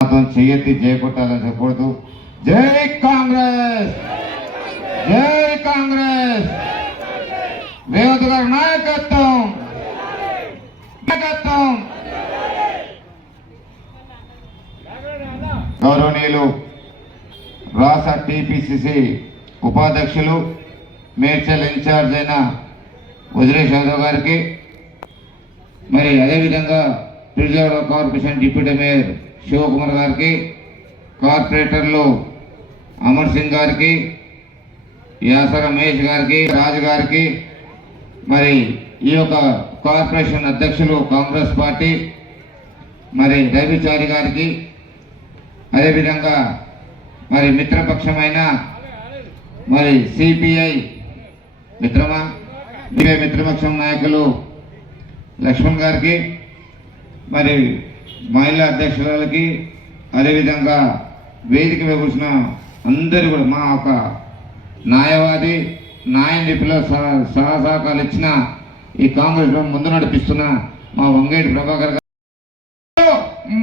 మాత్రం చెయ్యెత్తి జయకొట్టాలని చెప్పకూడదు జై కాంగ్రెస్! జై కాంగ్రెస్! రేవంత్ గారి నాయకత్వం! నాయకత్వం! గౌరవనీయులు రాష్ట్ర టిపిసిసి ఉపాధ్యక్షులు మేడ్చల్ ఇన్ఛార్జ్ అయిన వజ్రేష్ యాదవ్ గారికి మరి అదేవిధంగా reserve corporation deputy mayor Sivakumar గారికి కార్పొరేటర్లు అమర్ సింగ్ గారికి యాసర మహేష్ గారికి రాజు గారికి మరి ఈ యొక్క కార్పొరేషన్ అధ్యక్షులు కాంగ్రెస్ పార్టీ మరి రవిచారి గారికి అదేవిధంగా మరి మిత్రపక్షమైన మరి సిపిఐ మిత్రమా మిత్రపక్షం నాయకులు లక్ష్మణ్ గారికి మరి మహిళా అధ్యక్షురాలకి అదేవిధంగా వేదిక మీద కూర్చున్న అందరూ కూడా మా ఒక న్యాయవాది న్యాయ నిపుణుల సహ- సహసహకాలు ఇచ్చిన ఈ కాంగ్రెస్ ముందు నడిపిస్తున్న మా వంగేటి ప్రభాకర్ గారు.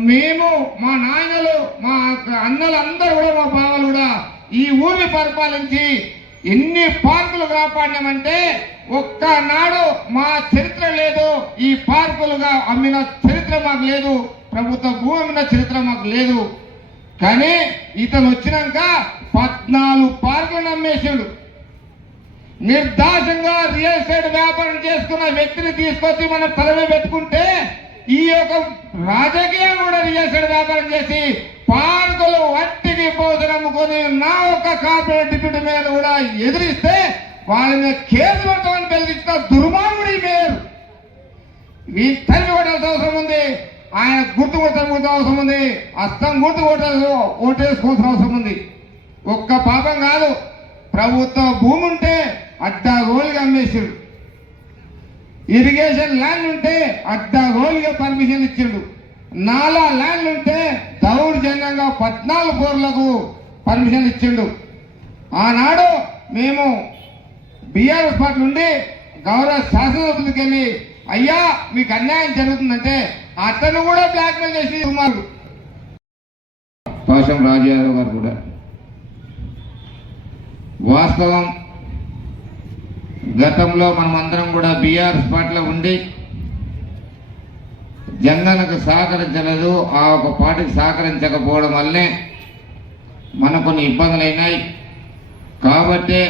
మేము మా నాయనలు మా అన్నలు అందరూ కూడా మా బావలు కూడా ఈ ఊరిని పరిపాలించి ఎన్ని పార్కులు కాపాడినామంటే ఒక్కనాడు మా చరిత్ర లేదు ఈ పార్కులుగా అమ్మిన చరిత్ర మాకు లేదు ప్రభుత్వ భూమి అమ్మిన చరిత్ర మాకు లేదు. కానీ ఇతను వచ్చినాక పద్నాలుగు పార్కులు అమ్మేసాడు నిర్దాక్షంగా రియల్ ఎస్టేట్ వ్యాపారం చేసుకున్న వ్యక్తిని తీసుకొచ్చి మనం తలమే పెట్టుకుంటే ఈ యొక్క రాజకీయం కూడా రియల్ ఎస్టేట్ వ్యాపారం చేసి పార్కులు వట్టికి పోతులు అమ్ముకొని నా ఒక్క కార్పొరేట్ డిప్యూటీ మీద కూడా ఎదిరిస్తే వాళ్ళ మీద కేసు పెడతామని బెదిరించిన దుర్మార్గుడు ఈ మేయర్ ఈ కొట్టాల్సిన అవసరం ఉంది. ఆయన గుర్తు కొట్టాల్సిన అవసరం ఉంది. అస్తం గుర్తు కొట్టాల్సి ఓటేసుకోవాల్సిన అవసరం ఉంది. ఒక్క పాపం కాదు. ప్రభుత్వ భూమి ఉంటే అడ్డాగోలుగా అమ్మేసాడు. ఇరిగేషన్ ల్యాండ్ ఉంటే అడ్డాగోలుగా పర్మిషన్ ఇచ్చిండు. నాలా ల్యాండ్ ఉంటే దౌర్జన్యంగా పద్నాలుగు కోర్లకు పర్మిషన్ ఇచ్చిండు. ఆనాడు మేము బీఆర్ఎస్ పార్టీ నుండి గౌరవ శాసనసభ్యులకి వెళ్ళి అయ్యా మీకు అన్యాయం జరుగుతుందంటే అతను కూడా బ్లాక్మెయిల్ చేసి కుమారుడు. పాషం రాజయాదవ్ గారు కూడా. వాస్తవం గతంలో మనమందరం కూడా బీఆర్ఎస్ పార్టీలో ఉండి జగన్కు సహకరించలేదు ఆ ఒక పార్టీకి సహకరించకపోవడం వల్లనే మనకు కొన్ని ఇబ్బందులు అయినాయి. కాబట్టే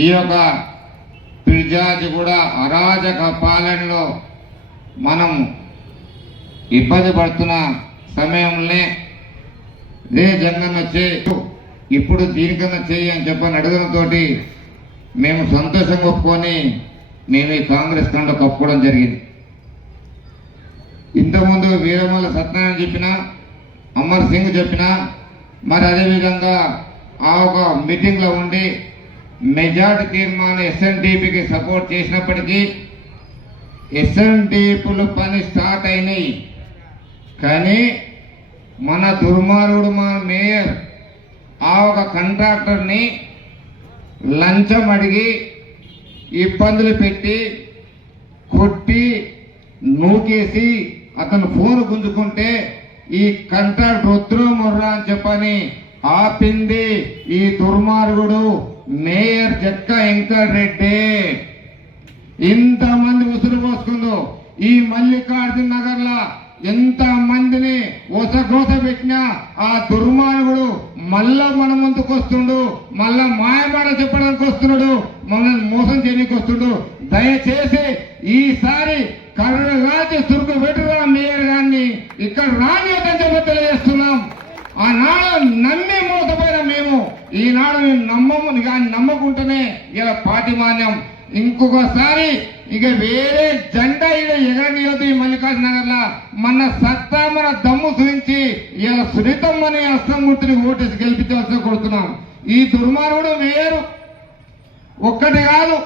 ఈ యొక్క పిర్జాజ్ కూడా అరాజక పాలనలో మనం ఇబ్బంది పడుతున్న సమయంలో రే జగన్ వచ్చే ఇప్పుడు దీనికన్నా చేయి అని చెప్పని అడగడంతోటి మేము సంతోషంగా ఒప్పుకొని మేము ఈ కాంగ్రెస్ కండ కప్పుకోవడం జరిగింది. ఇంతకుముందు వీరమల్ల సత్యనారాయణ చెప్పిన అమర్ సింగ్ చెప్పిన మరి అదేవిధంగా ఆ ఒక మీటింగ్లో ఉండి మెజార్టీ తీర్మానం ఎస్ఎన్డీపీకి సపోర్ట్ చేసినప్పటికీ ఎస్ఎన్డిపులు పని స్టార్ట్ అయినాయి. కానీ మన దుర్మార్గుడు మన మేయర్ ఆ ఒక కాంట్రాక్టర్ని లంచం అడిగి ఇబ్బందులు పెట్టి కొట్టి నూకేసి అతను ఫోన్ గుంజుకుంటే ఈ కంట్రాక్టర్ వద్దురు మొర్రా అని చెప్పని ఆపింది ఈ దుర్మార్గుడు మేయర్ జక్క వెంకట్ రెడ్డి. ఇంతమంది ఉసురు పోసుకుందో ఈ మల్లికార్జున నగర్లో ఎంత మందిని ఒసగోస పెట్టినా ఆ దుర్మార్గుడు మళ్ళా మన ముందుకు వస్తుండు మళ్ళా మాయమాట చెప్పడానికి వస్తున్నాడు మనల్ని మోసం చేయడానికి వస్తుండు. దయచేసి ఈసారి కర్ర రాజు సురుకు పెట్టురా మేయర్ గారిని ఇక్కడ రానియదని చెప్పి తెలియజేస్తున్నాం ఆనాడు నమ్మి మూతపోయిన మేము ఈనాడు మేము నమ్మము కానీ నమ్మకుంటేనే ఇలా పార్టీ మాన్యం ఇంకొకసారి ఇక వేరే జెండా ఇక ఎగరనీయదు ఈ మల్లికార్జున నగర్లో మన సత్తా మన దమ్ము సురించి ఇలా సునీతమ్మని అనే గుర్తుని ఓటేసి గెలిపించవలసిన కొడుతున్నాం ఈ దుర్మార్గుడు వేరు. ఒక్కటి కాదు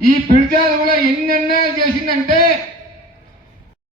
ఈ పిడిచాలు కూడా ఎన్ని చేసిందంటే